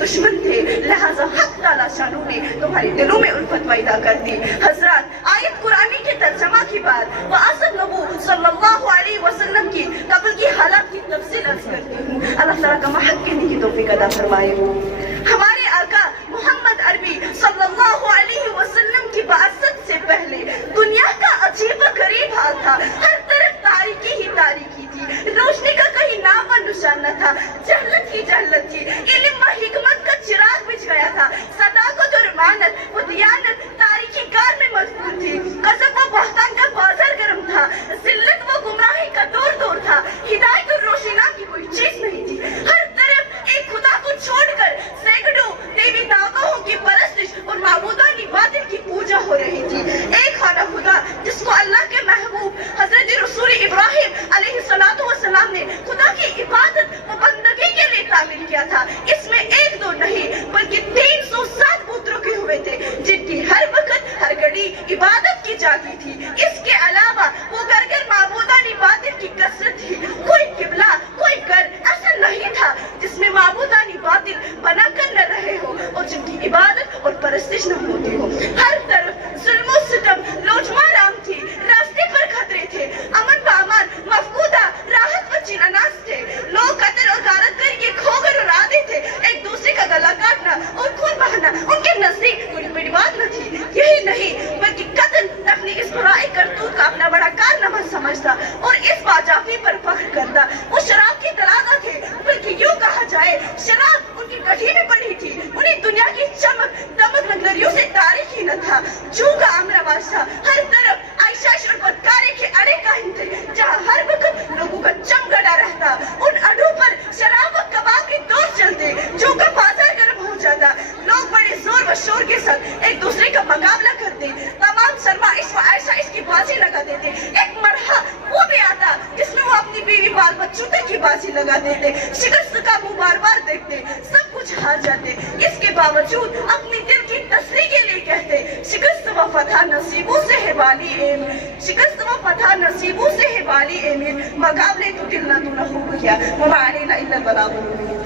دشمن تھے، لہٰذا حق تعالیٰ شانو نے تمہارے دلوں میں الفت پیدا کر دی۔ حضرات آیت قرآنی کے ترجمہ کے بعد واسط نبو صلی اللہ علیہ وسلم کی قبر کی حالات کی تفصیل عرض کرتی ہوں۔ اللہ تعالیٰ کا محق کہنے کی توفیق عطا فرمائے۔ ہمارے آقا محمد عربی صلی اللہ علیہ وسلم کی بعثت سے پہلے دنیا کا عجیب و غریب حال تھا، ہر طرف تاریکی ہی تاریکی تھی، روشنی کا کہیں نام و نشان نہ تھا، جہلت ہی جہلت تھی، علم و حکمت کا چراغ بجھ گیا تھا، صداقت اور امانت و دیانت تاریکی کار میں مدفون تھی، قذف و بہتان کا بازار گرم تھا، ذلت و گمراہی کا دور دور تھا، ہدایت اور روشنی کی کوئی چیز نہیں تھی، ہر طرف ایک خدا کو چھوڑ کر سینکڑوں دیوی دیوتاؤں کی پرستش اور معبودان باطل کی پوجا ہو رہی تھی۔ ایک خانہ خدا جس کو اللہ کے محبوب حضرت رسول ابراہیم علیہ السلام نے خدا کی عبادت و بندگی کے لیے تعمیر کیا تھا، اس میں ایک دو نہیں بلکہ 307 بت رکے ہوئے تھے جن کی ہر وقت ہر گھڑی عبادت کی جاتی تھی۔ اس کے علاوہ وہ گھر گھر معبودان باطل کی کثرت تھی، کوئی قبلہ کوئی گھر ایسا نہیں تھا جس میں معبودان باطل بنا کر نہ رہے ہو اور جن کی عبادت اور پرستش نہ ہوتی ہو۔ ہر طرف ظلم و ستم لوٹ مار عام تھی، راستے پر خطرے تھے، امن و امان مفقودہ، راحت و چیناناز تھے، لوگ قتل اور غارت کر کے کھوگر اور عادی تھے، ایک دوسرے کا گلا کاٹنا اور خون بہانا ان کے نزدیک کوئی بڑی بات نہ تھی۔ یہی نہیں بلکہ قتل اپنی اس برائی کرتوت کا اپنا بڑا کارنامہ سمجھتا اور اس باجافی پر فخر کرتا۔ وہ شراب کی طلاقہ تھے، بلکہ یوں کہا جائے شراب ان کی گٹھی میں پڑی تھی، انہیں دنیا کی چمک دمک نظریوں سے تاریخ ہی نہ تھا۔ جو کا امر آواز تھا، ہر طرف عائشہ اور بدکارے کے اڑے قائم تھے، جہاں ہر وقت لوگوں کا چم گڑا رہتا، ان اڈوں پر شراب و کباب کے دور چلتے، جو کا بازار گرم ہو جاتا، لوگ بڑے زور و شور کے ساتھ ایک دوسرے کا مقابلہ کرتے، تمام سرما اس و عائشہ اس کی بازی لگا دیتے، ایک مرحلہ وہ بھی آتا جس میں وہ اپنی بیوی بال بچوں تک کی بازی لگا دیتے، شکست کا منہ بار بار دیکھتے، سب کچھ ہار جاتے، اس کے باوجود اپنی دل کی تسلی کے لیے کہتے شکست و فتح نصیبوں سے ہے والی ایم، شکست و فتح نصیبوں سے ہے والی امین، مقابلے تو دل نہ تو نہ خوب کیا، وما علینا الا البلاغ المبین۔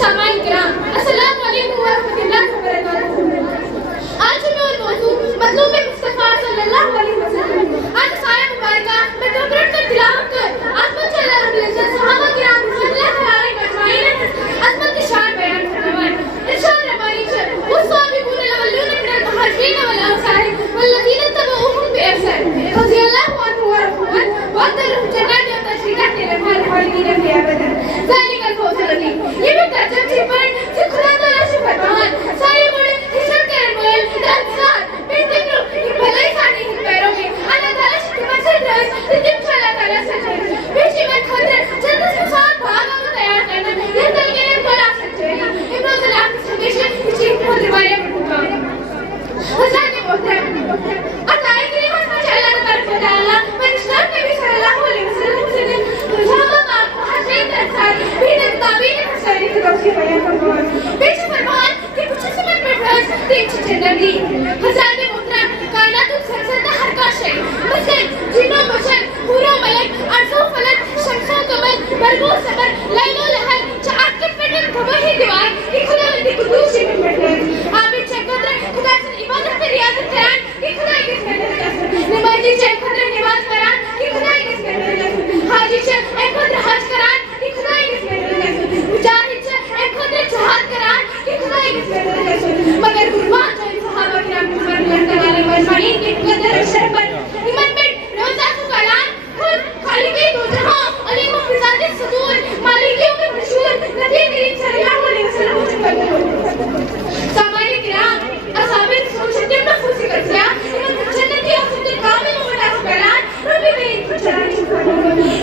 سامعین کرام، السلام علیکم ورحمۃ اللہ وبرکاتہ۔ آج ہمیں موضوع مطلوب مصطفیٰ صلی اللہ علیہ وسلم، آج سایہ مبارکہ میں دو منٹ تک تلاوت کر عظمت اللہ رب العزت صحابہ کرام رضی اللہ تعالیٰ اجمعین عظمت کی شان بیان فرمائیں۔ ارشاد ربانی ہے والسابقون الاولون من المہاجرین والانصار والذین اتبعوهم بإحسان رضی اللہ عنہم ورضوا عنہ وأعد لهم جنات تجری تحت الأنہار خالدین فیہا أبدا ذلک الفوز العظیم۔ یہ بھی ترجمہ سے پڑھ کہ خدا تعالیٰ سے فرمان سارے بڑے حسن کرن والے انصار بہتر کہ بھلائی سانی ہی پیروں میں اللہ تعالیٰ سے تمہیں سے درس تم سے اللہ تعالیٰ سے درس بیشی میں خطر جلد سے ساتھ بھاگا کو تیار کرنا یہ تلقین بلا سکتے ہیں ابن ظلام کی سمیشہ کچھ بہت روایہ پڑھوں حضرت محترم عطائے کریم حسن اللہ تبارک و تعالیٰ میں اسلام نبی صلی اللہ علیہ وسلم سے صحابہ کا محاجرین انصار بہتر تابعین حسانی کی توصیف بیان فرمائیں۔ بیشی فرمان کہ کچھ سمجھ میں فرض تین چیزیں نبی حضرت محترم کائنات سرسدہ ہر کا شئی مثل جن و بشر حور و ملک عرض و فلک شمس و قمر برگ و سمر لیل و لہر چاہت کے پیٹر گواہی دیوار کہ خدا وندی قدوسی میں پیٹر عابد چاہت خدا سے عبادت پر ریاضت کران کہ خدا کس پیٹر جاسر نمازی چاہت خدا نماز کران کہ خدا کس پیٹر جاسر حاجی چاہت ایک خدا حج کران کہ خدا کس پیٹر جاسر مجاہد چاہت ایک خدا جہاد کران کہ خدا کس پیٹر جاسر مگر قربان چاہت صحابہ کرام رضوان اللہ تعالی مجمعین کے قدر و شرف پر ایمان پر روزہ کو کلام خود خالقی دو جہاں علیم و فضاد صدور مالکیوں کے مشہور نبی کریم صلی اللہ علیہ وسلم سامعین کرام اصحاب رسول سے تم نفوسی کرتیا ایمان جنتی افضل کامل و مداف کلام ربی بین کچھرانی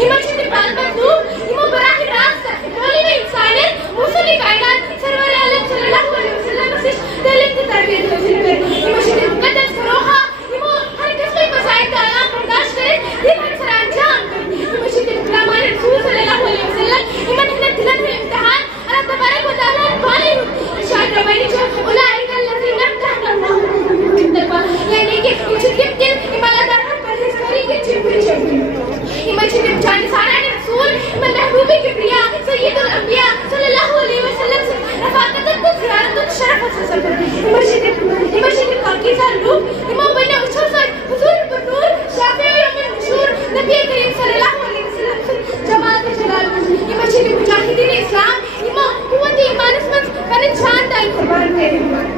ایمان شدی پال مطلوب ایمان براہ راست مولی میں انسانیت موصولی کائنات سرور عالم صلی اللہ علیہ وسلم سے دلت تربیت مسجد پاکیزہ لوگ امام بن اچھل صاحب حضور بنور شافع یوم النشور نبی کریم صلی اللہ علیہ وسلم جماعت جلال یہ مسجد مجاہدین اسلام امام قوت ایمان اسمت بن جان دائی قربان دے امام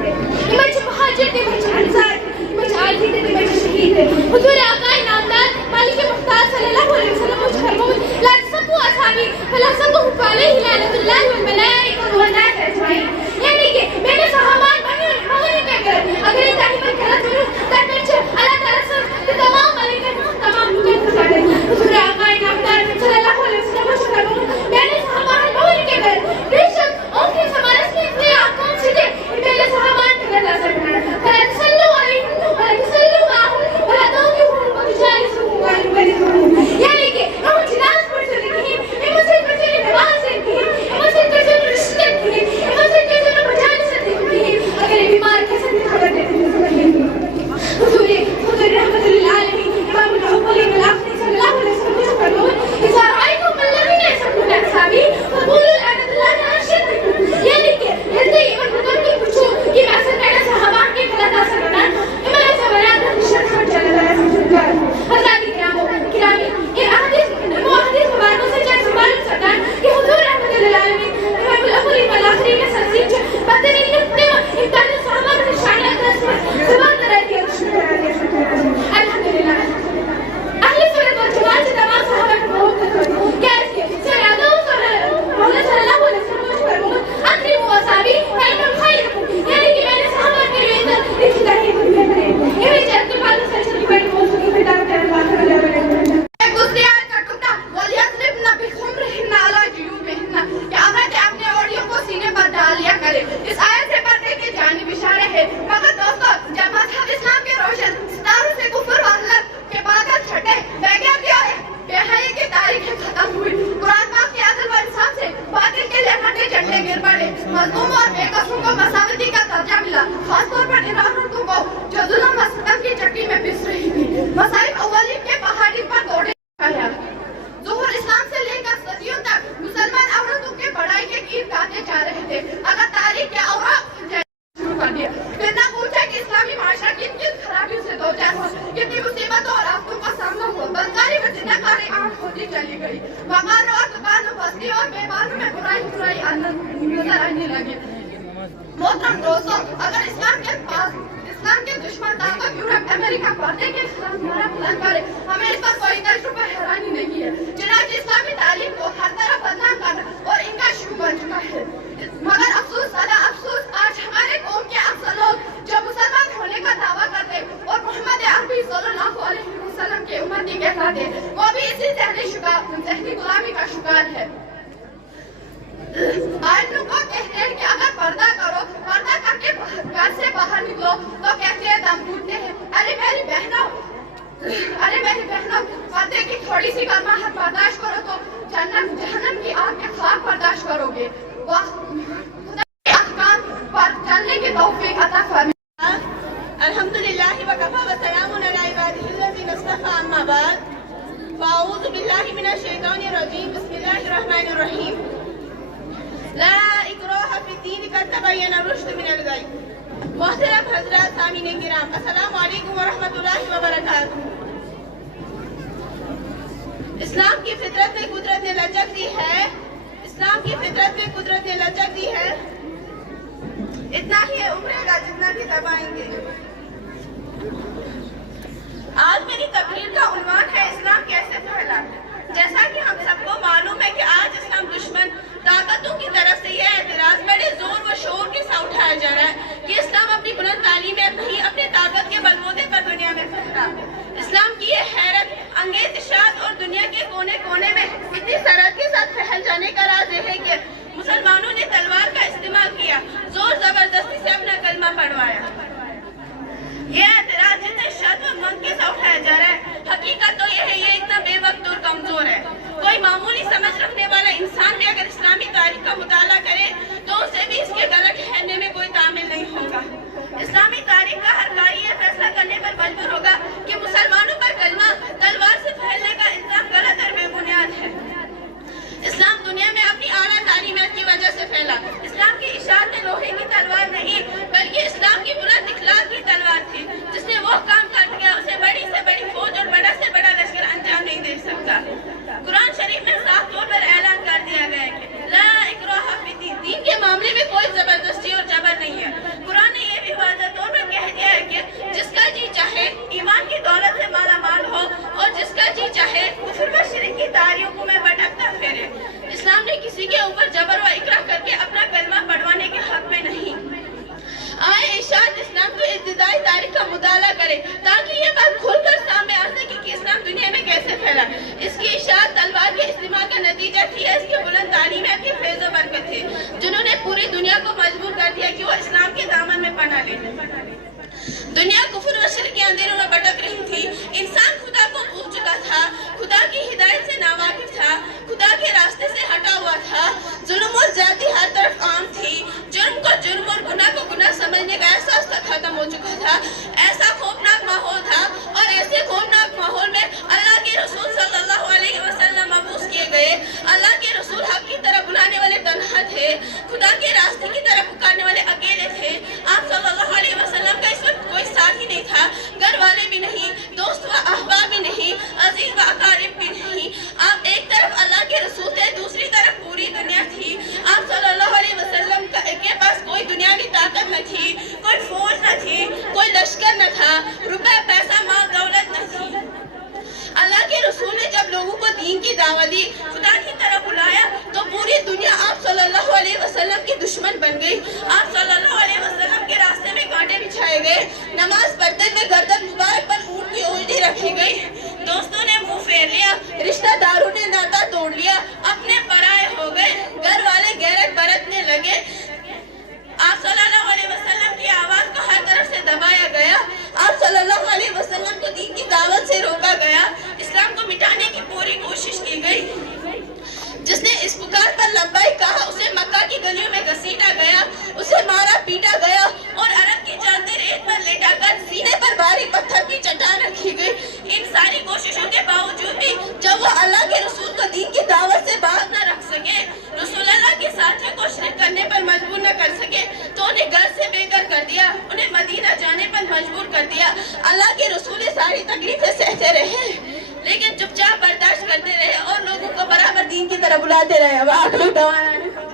مہاجر دے مسجد انصار امام عالی دے مسجد شہید حضور آقا نامدار مالک مختار صلی اللہ علیہ وسلم مجھ فرمود لا تسبوا اصحابی فلا سبوا علیہ لعنت اللہ والملائکہ والناس اجمعین یعنی کہ میرے صحابان بغیر کیا کریں اگر یہ تحریمت غلط کروں تو پیچھے اللہ تعالیٰ سے تمام ملائکہ تمام لوگوں کو ساتھ حضور آقا نامدار صلی اللہ علیہ وسلم مجھ فرمود میرے صحابان بغیر کیا کریں بے شک ان کے زمانے سے اتنے آقام سے تھے میرے صحابان کے اللہ سے بنانا فلا تسلوا علیہم ولا تسلوا معهم ولا تغفروا وتجالسوا وتبرزوا یعنی کہ ہم جناز پڑھ سکتے ہیں ہم سے کچھ نماز سکتے ہیں ہم سے کچھ رشتے ہیں ہم سے کچھ مجالس سکتے ہیں اگر بیمار کیسے خبر دیتے ہیں حضور رحمت للعالمین امام الاولین والآخرین صلی اللہ علیہ وسلم کو فرمود اذا رأيتم الذين يسبون اصحابي فقولوا لعنة الله على اشدكم یعنی کہ جیسے امام بطور کی پوچھو کہ میں اصل میرے صحابان کے غلط اثر بنا امام ایسا بنا تھا شرط پر چلا رہا ہے حضرات کرامی یہ احادیث مبارکوں سے چاہے سوال سکتا کہ حضور رحمت للعالمین امام الاولین والآخرین نے سرزید جو بدنی نقطے و امتحان صحابہ کے نشانی اقدس میں زبان لڑائی دیا الحمدللہ اہل سنت والجماعت سے تمام صحابہ کو محبت کرو کیا اس کے سر آدھو مولا صلی اللہ علیہ وسلم کو فرمود اقریبوا اصحابی فإنهم خیرکم یعنی کہ میرے صحابہ کے لیے لکھی تحریر ہوئی ہے یہ بھی چاہتے معلوم سے چلی بڑی موضوع کی خطاب کرنے والا گزری آیت کا ٹکڑا وَلْيَضْرِبْنَ بِخُمُرِهِنَّ عَلَى جُيُوبِهِنَّ کہ عورت اپنے اوڑیوں کو سینے پر ڈال لیا کرے اس آیت سے پردے کی جانب اشارہ ہے مگر دوستو جب مذہب اسلام کے روشن ستاروں سے کفر و غلط کے بادل چھٹے بے حیائی کی تاریخیں ختم ہوئی قرآن پاک کے عدل و انصاف سے باطل کے لہراتے جھنڈے گر پڑے مظلوم اور بے قصوں کو مساوتی کا درجہ ملا خاص طور پر ان عورتوں کو جو ظلم و ستم کی چکی میں پس رہی تھی مصائب اولین کے پہاڑی پر دوڑے ظہور اسلام سے لے کر صدیوں تک مسلمان عورتوں کے بڑائی کے گیت گاتے جا رہے تھے اگر تاریخ کے اوراق شروع کر دیا پھر نہ پوچھا کہ اسلامی معاشرہ کن کن خرابیوں سے دوچار ہو کتنی مصیبتوں اور آفتوں کا سامنا ہو بدکاری و زناکاری عام ہوتی چلی گئی مکانوں اور دکانوں بستی اور بیماروں میں برائی نظر آنے لگی محترم دوستو اگر اسلام کے دشمن طاقت یورپ امریکہ پردے کے خلاف ہمارا پلان کرے ہمیں اس پر کوئی تجربہ حیرانی نہیں ہے چنانچہ اسلامی تعلیم کو ہر طرف بدنام کرنا اور ان کا شو بن چکا ہے مگر افسوس سدا افسوس آج ہمارے قوم کے اکثر لوگ جو مسلمان ہونے کا دعویٰ کرتے اور محمد عربی صلی اللہ علیہ وسلم کے امتی کہلاتے وہ بھی اسی ذہنی غلامی کا شکار ہے آج لوگ کہتے ہیں کہ اگر پردہ کرو پردہ کر کے گھر سے باہر نکلو تو کہتے ہیں دم گھوٹتے ہیں ارے میری بہنوں پردے کی تھوڑی سی گرماہٹ برداشت کرو تو جہنم کی آگ کے خاک برداشت کرو گے خدا کے احکام پر چلنے کی توفیق عطا فرمائے الحمدللہ وکفی وسلام علی عبادہ الذین اصطفی اما بعد فاعوذ باللہ من الشیطان الرجیم بسم اللہ الرحمن الرحیم لا اکراہ فی الدین قد تبین الرشد من الغی محترم حضرات سامعین کرام السلام علیکم ورحمۃ اللہ وبرکاتہ اسلام کی فطرت میں قدرت نے لچک دی ہے اتنا ہی ابھرے گا جتنا بھی دبائیں گے آج میری تقریر کا عنوان ہے اسلام کیسے پھیلا جیسا کہ ہم سب کو معلوم ہے کہ آج اسلام دشمن طاقتوں کی طرف سے یہ اعتراض بڑے زور و شور کے ساتھ اٹھایا جا رہا ہے کہ اسلام اپنی بلند تعلیمیں نہیں اپنے طاقت کے بلبوتے پر دنیا میں پھیلا اسلام کی یہ حیرت انگیز اشاعت اور دنیا کے کونے کونے میں اتنی سرحد کے ساتھ پھیل جانے کا راز یہ ہے کہ مسلمانوں نے تلوار کا استعمال کیا زور زبردستی سے اپنا کلمہ پڑھوایا یہ اعتراض جتنے شد و منگ کے ساتھ اٹھایا جا رہا ہے حقیقت تو یہ ہے یہ اتنا بے وقت اور کمزور ہے کوئی معمولی سمجھ رکھنے والا انسان بھی اگر اسلامی تاریخ کا مطالعہ کرے تو اسے بھی اس کے غلط ٹھہرنے میں کوئی تعمیل نہیں ہوگا اسلامی تاریخ کا ہر قاری یہ فیصلہ کرنے پر مجبور ہوگا کہ مسلمانوں پر کلمہ تلوار سے پھیلنے کا الزام غلط اور بے بنیاد ہے اسلام دنیا میں اپنی اعلیٰ تعلیمات کی وجہ سے پھیلا اسلام کی اشاعت میں لوہے کی تلوار نہیں کرے تاکہ یہ بات کھل کر سامنے آ سکے کہ اسلام دنیا میں کیسے پھیلا۔ اس کی اشاعت تلوار کے استعمال کا نتیجہ تھی، اس کے بلند تعلیمات کی فیض و برکت تھے، جنہوں نے پوری دنیا کو مجبور کر دیا کہ وہ اسلام کے دامن میں پناہ لے۔ دنیا کفر و شرک کے اندھیروں میں بھٹک رہی تھی، انسان خدا کو بھول چکا تھا، خدا کی ہدایت سے ناواقف تھا، خدا کے راستے سے ہٹا ہوا تھا، ظلم اور زیادتی ہر طرف عام تھی، جرم کو جرم اور گناہ کو گناہ سمجھنے کا احساس ختم ہو چکا تھا۔ ایسا خوفناک ماحول تھا، اور ایسے خوفناک ماحول میں اللہ کے رسول صلی اللہ علیہ وسلم مبعوث کیے گئے۔ اللہ کے رسول حق کی طرف بلانے والے تنہا تھے، خدا کے راستے کی طرف پکارنے والے اکیلے تھے۔ آپ صلی اللہ علیہ وسلم کا اس وقت کوئی ساتھی نہیں تھا، گھر والے بھی نہیں، دوست و احباب بھی نہیں، عزیز و اقارب بھی نہیں۔ آپ ایک طرف اللہ کے رسول تھے، دوسری طرف پوری دنیا تھی۔ آپ صلی اللہ علیہ وسلم کے پاس کوئی دنیاوی طاقت نہ تھی، کوئی فوج نہ تھی، کوئی لشکر نہ تھا، روپے پیسہ مال دولت نہ تھی۔ اللہ کے رسول نے جب لوگوں کو دین کی دعوت دی، خدا کی طرف بلایا، تو پوری دنیا آپ صلی اللہ علیہ وسلم کی دشمن بن گئی۔ آپ صلی اللہ علیہ وسلم کے راستے میں کانٹے بچھائے گئے، نماز پڑھتے ہوئے گردن مبارک پر اونٹ کی اونجلی رکھی گئی، دوستوں نے منہ پھیر لیا، رشتہ داروں نے ناتا توڑ لیا، اپنے پرائے ہو گئے، گھر والے غیرت برتنے لگے۔ آپ صلی اللہ علیہ وسلم کی آواز کو ہر طرف سے دبایا گیا، آپ صلی اللہ علیہ وسلم کو دین کی دعوت سے روکا گیا، اسلام کو مٹانے کی پوری کوشش کی گئی۔ جس نے اس پکار پر لبیک کہا، اسے مکہ کی گلیوں میں گھسیٹا گیا، اسے مارا پیٹا گیا، اور عرب کی جانتے ریت پر لٹا کر سینے پر بھاری پتھر کی چٹان رکھی گئی۔ ان ساری کوششوں کے باوجود بھی جب وہ اللہ کے رسول کو دین کی دعوت سے باز نہ رکھ سکے، رسول اللہ کے ساتھیوں کو شرک کرنے پر مجبور نہ کر سکے، تو انہیں گھر سے بے گھر کر دیا، انہیں مدینہ جانے پر مجبور کر دیا۔ اللہ کے رسول ساری تکلیفیں سہتے رہے، لیکن چپ چاپ برداشت کرتے رہے اور لوگوں کو برابر دین کی طرف بلاتے رہے۔ اب آخری دعوانا